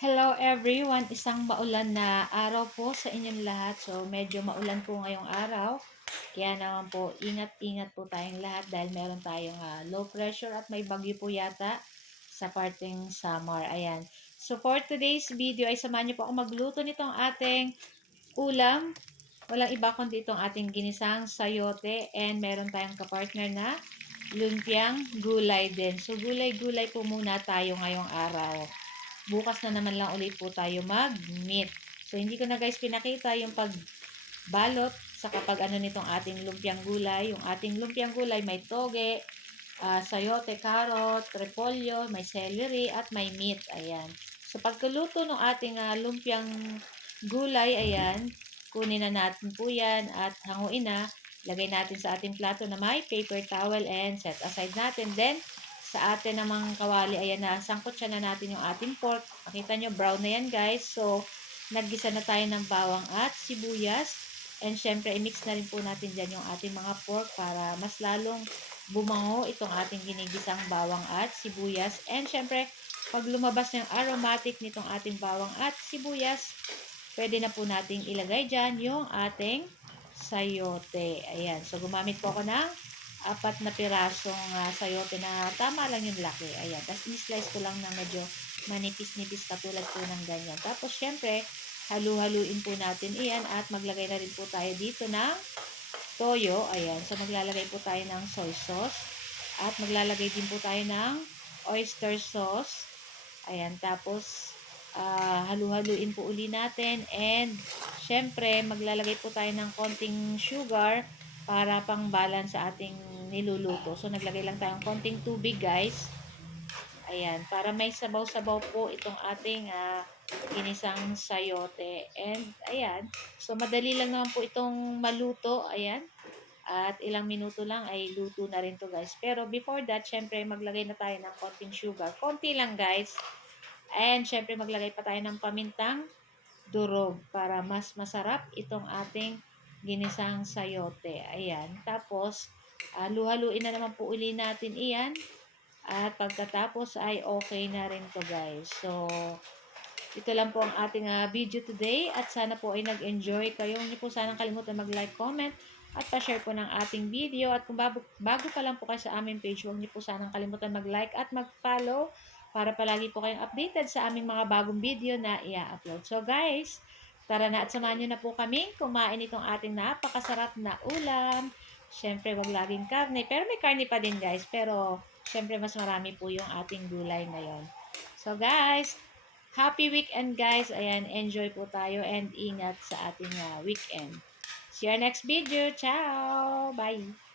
Hello everyone! Isang maulan na araw po sa inyong lahat. So, medyo maulan po ngayong araw. Kaya naman po, ingat-ingat po tayong lahat dahil meron tayong low pressure at may bagyo po yata sa parting summer. Ayan. So, for today's video ay samahan niyo po ako magluto nitong ating ulam. Walang iba kundi itong ating ginisang sayote and meron tayong kapartner na lumpiang gulay din. So, gulay-gulay po muna tayo ngayong araw. Bukas na naman lang ulit po tayo mag-meat. So, hindi ko na guys pinakita yung pagbalot sa kapag ano nitong ating lumpiang gulay. Yung ating lumpiang gulay may toge, sayote, carrot, repolyo, may celery, at may meat. Ayan. So, pagkaluto ng ating lumpiang gulay, ayan, kunin na natin po yan at hanguin na. Lagay natin sa ating plato na may paper towel and set aside natin. Then, sa atin namang kawali, ayan na, sangkot siya na natin yung ating pork. Makita nyo, brown na yan guys. So, naggisa na tayo ng bawang at sibuyas. And syempre, i-mix na rin po natin dyan yung ating mga pork para mas lalong bumango itong ating ginigisang bawang at sibuyas. And syempre, pag lumabas ng aromatic nitong ating bawang at sibuyas, pwede na po nating ilagay dyan yung ating sayote. Ayan. So, gumamit po ako ng 4 na pirasong sayote na tama lang yung laki. Ayan. Tapos, i-slice ko lang na medyo manipis-nipis katulad po ng ganyan. Tapos, syempre, halu-haluin po natin iyan at maglagay na rin po tayo dito ng toyo. Ayan. So, maglalagay po tayo ng soy sauce at maglalagay din po tayo ng oyster sauce. Ayan. Tapos, halu-haluin po uli natin and syempre, maglalagay po tayo ng konting sugar para pang balance sa ating niluluto. So, naglagay lang tayong konting tubig, guys. Ayan, para may sabaw-sabaw po itong ating ginisang sayote. And, ayan, so madali lang naman po itong maluto. Ayan, at ilang minuto lang ay luto na rin to guys. Pero before that, syempre, maglagay na tayo ng konting sugar. Konti lang, guys. And, syempre, maglagay pa tayo ng pamintang durog para mas masarap itong ating ginisang sayote. Ayan. Tapos, halu-haluin na naman po uli natin iyan. At pagkatapos ay okay na rin to guys. So, ito lang po ang ating video today. At sana po ay nag-enjoy kayo. Hindi po sanang kalimutan mag-like, comment, at pa-share po ng ating video. At kung bago pa lang po kayo sa aming page, huwag niyo po sanang kalimutan mag-like at mag-follow para palagi po kayong updated sa aming mga bagong video na i-upload. So guys, tara na at samahan nyo na po kami kumain itong ating napakasarap na ulam. Siyempre, wag laging karne. Pero may karne pa din guys. Pero, siyempre, mas marami po yung ating gulay ngayon. So guys, happy weekend guys. Ayan, enjoy po tayo and ingat sa ating weekend. See you next video. Ciao! Bye!